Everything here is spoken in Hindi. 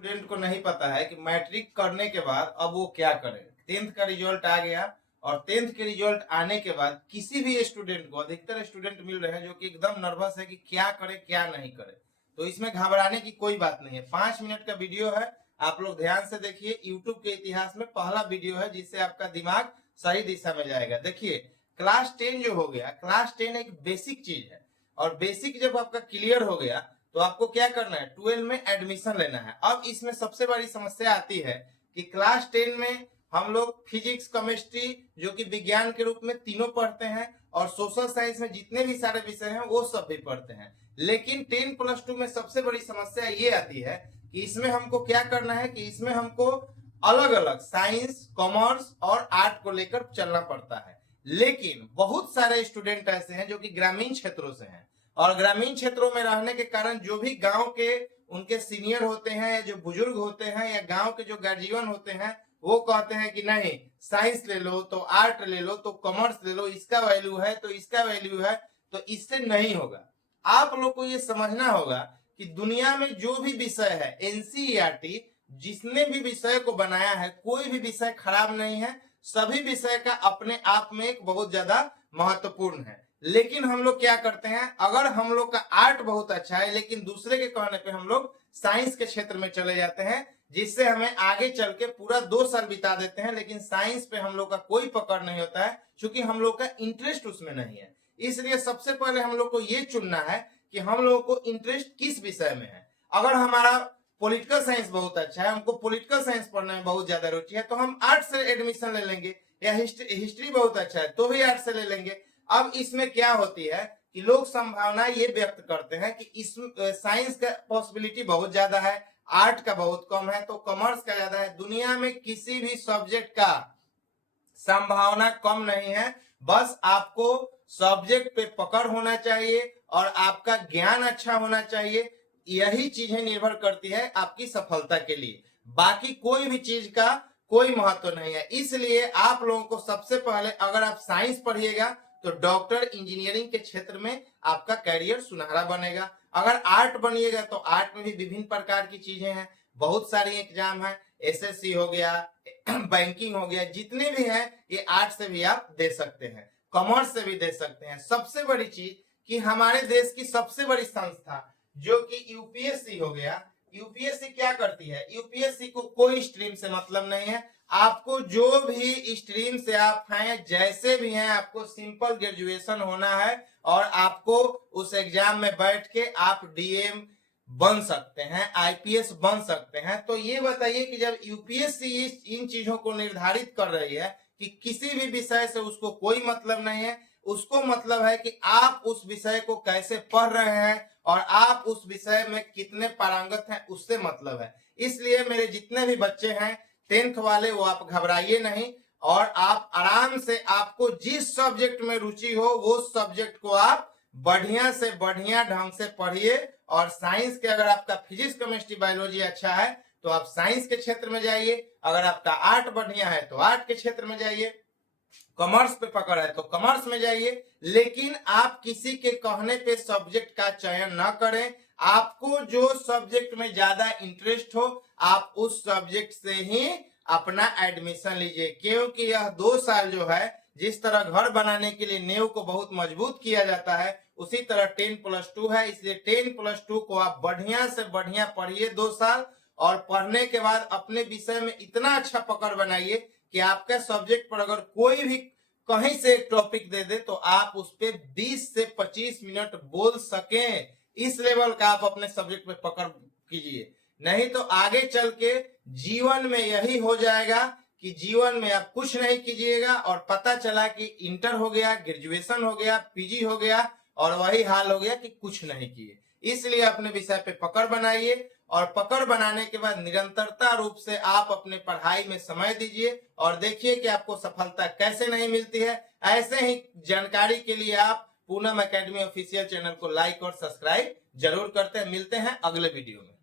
स्टूडेंट को नहीं पता है कि मैट्रिक करने के बाद अब वो क्या करे। 10th का रिजल्ट आ गया और 10th के रिजल्ट आने के बाद किसी भी स्टूडेंट को, अधिकतर स्टूडेंट मिल रहे हैं जो कि एकदम नर्वस है कि क्या करे क्या नहीं करे। तो इसमें घबराने की कोई बात नहीं है। 5 मिनट का वीडियो है, आप लोग ध्यान से देखिए। यूट्यूब के इतिहास में पहला वीडियो है जिससे आपका दिमाग सही दिशा में जाएगा। देखिए, क्लास 10 जो हो गया, क्लास 10 एक बेसिक चीज है और बेसिक जब आपका क्लियर हो गया तो आपको क्या करना है, 12 में एडमिशन लेना है। अब इसमें सबसे बड़ी समस्या आती है कि क्लास 10 में हम लोग फिजिक्स, केमिस्ट्री जो कि विज्ञान के रूप में तीनों पढ़ते हैं और सोशल साइंस में जितने भी सारे विषय हैं वो सब भी पढ़ते हैं। लेकिन 10+2 में सबसे बड़ी समस्या ये आती है कि इसमें हमको क्या करना है कि इसमें हमको अलग अलग साइंस, कॉमर्स और आर्ट को लेकर चलना पड़ता है। लेकिन बहुत सारे स्टूडेंट ऐसे हैं जो कि ग्रामीण क्षेत्रों से हैं और ग्रामीण क्षेत्रों में रहने के कारण जो भी गांव के उनके सीनियर होते हैं या जो बुजुर्ग होते हैं या गांव के जो गार्जियन होते हैं वो कहते हैं कि नहीं, साइंस ले लो तो आर्ट ले लो तो कॉमर्स ले लो, इसका वैल्यू है तो इसका वैल्यू है, तो इससे नहीं होगा। आप लोग को ये समझना होगा कि दुनिया में जो भी विषय है, एनसीईआरटी जिसने भी विषय को बनाया है, कोई भी विषय खराब नहीं है। सभी विषय का अपने आप में एक बहुत ज्यादा महत्वपूर्ण है। लेकिन हम लोग क्या करते हैं, अगर हम लोग का आर्ट बहुत अच्छा है लेकिन दूसरे के कहने पे हम लोग साइंस के क्षेत्र में चले जाते हैं, जिससे हमें आगे चल के पूरा 2 साल बिता देते हैं लेकिन साइंस पे हम लोग का कोई पकड़ नहीं होता है क्योंकि हम लोग का इंटरेस्ट उसमें नहीं है। इसलिए सबसे पहले हम लोग को ये चुनना है कि हम लोगों को इंटरेस्ट किस विषय में है। अगर हमारा पॉलिटिकल साइंस बहुत अच्छा है, हमको पॉलिटिकल साइंस पढ़ने में बहुत ज्यादा रुचि है, तो हम आर्ट से एडमिशन ले लेंगे। या हिस्ट्री बहुत अच्छा है तो भी आर्ट से ले लेंगे। अब इसमें क्या होती है कि लोग संभावना ये व्यक्त करते हैं कि इस साइंस का पॉसिबिलिटी बहुत ज्यादा है, आर्ट का बहुत कम है, तो कॉमर्स का ज्यादा है। दुनिया में किसी भी सब्जेक्ट का संभावना कम नहीं है, बस आपको सब्जेक्ट पे पकड़ होना चाहिए और आपका ज्ञान अच्छा होना चाहिए। यही चीजें निर्भर करती है आपकी सफलता के लिए, बाकी कोई भी चीज का कोई महत्व नहीं है। इसलिए आप लोगों को सबसे पहले, अगर आप साइंस पढ़िएगा तो डॉक्टर, इंजीनियरिंग के क्षेत्र में आपका करियर सुनहरा बनेगा। अगर आर्ट बनिएगा तो आर्ट में भी विभिन्न प्रकार की चीजें हैं, बहुत सारी एग्जाम है, एसएससी हो गया, बैंकिंग हो गया, जितने भी हैं ये आर्ट से भी आप दे सकते हैं, कॉमर्स से भी दे सकते हैं। सबसे बड़ी चीज कि हमारे देश की सबसे बड़ी संस्था जो कि यूपीएससी हो गया, यूपीएससी क्या करती है, यूपीएससी को कोई स्ट्रीम से मतलब नहीं है। आपको जो भी स्ट्रीम से आप हैं, जैसे भी हैं, आपको सिंपल ग्रेजुएशन होना है और आपको उस एग्जाम में बैठ के आप डीएम बन सकते हैं, आईपीएस बन सकते हैं। तो ये बताइए कि जब यूपीएससी इन चीजों को निर्धारित कर रही है कि किसी भी विषय से उसको कोई मतलब नहीं है, उसको मतलब है कि आप उस विषय को कैसे पढ़ रहे हैं और आप उस विषय में कितने पारंगत हैं, उससे मतलब है। इसलिए मेरे जितने भी बच्चे हैं 10th वाले, वो आप घबराइए नहीं और आप आराम से, आपको जिस सब्जेक्ट में रुचि हो वो सब्जेक्ट को आप बढ़िया से बढ़िया ढंग से पढ़िए। और साइंस के, अगर आपका फिजिक्स, केमिस्ट्री, बायोलॉजी अच्छा है तो आप साइंस के क्षेत्र में जाइए, अगर आपका आर्ट बढ़िया है तो आर्ट के क्षेत्र में जाइए, कॉमर्स पे पकड़ है तो कॉमर्स में जाइए। लेकिन आप किसी के कहने पे सब्जेक्ट का चयन न करें। आपको जो सब्जेक्ट में ज्यादा इंटरेस्ट हो आप उस सब्जेक्ट से ही अपना एडमिशन लीजिए, क्योंकि यह 2 साल जो है, जिस तरह घर बनाने के लिए नींव को बहुत मजबूत किया जाता है, उसी तरह 10+2 है। इसलिए 10+2 को आप बढ़िया से बढ़िया पढ़िए 2 साल, और पढ़ने के बाद अपने विषय में इतना अच्छा पकड़ बनाइए कि आपका सब्जेक्ट पर अगर कोई भी कहीं से एक टॉपिक दे दे तो आप उस पे 20 से 25 मिनट बोल सकें। इस लेवल का आप अपने सब्जेक्ट पे पकड़ कीजिए, नहीं तो आगे चल के जीवन में यही हो जाएगा कि जीवन में आप कुछ नहीं कीजिएगा और पता चला कि इंटर हो गया, ग्रेजुएशन हो गया, पीजी हो गया और वही हाल हो गया कि कुछ नहीं किए। इसलिए अपने विषय पे पकड़ बनाइए और पकड़ बनाने के बाद निरंतरता रूप से आप अपने पढ़ाई में समय दीजिए और देखिए कि आपको सफलता कैसे नहीं मिलती है। ऐसे ही जानकारी के लिए आप पूनम एकेडमी ऑफिशियल चैनल को लाइक और सब्सक्राइब जरूर करते हैं। मिलते हैं अगले वीडियो में।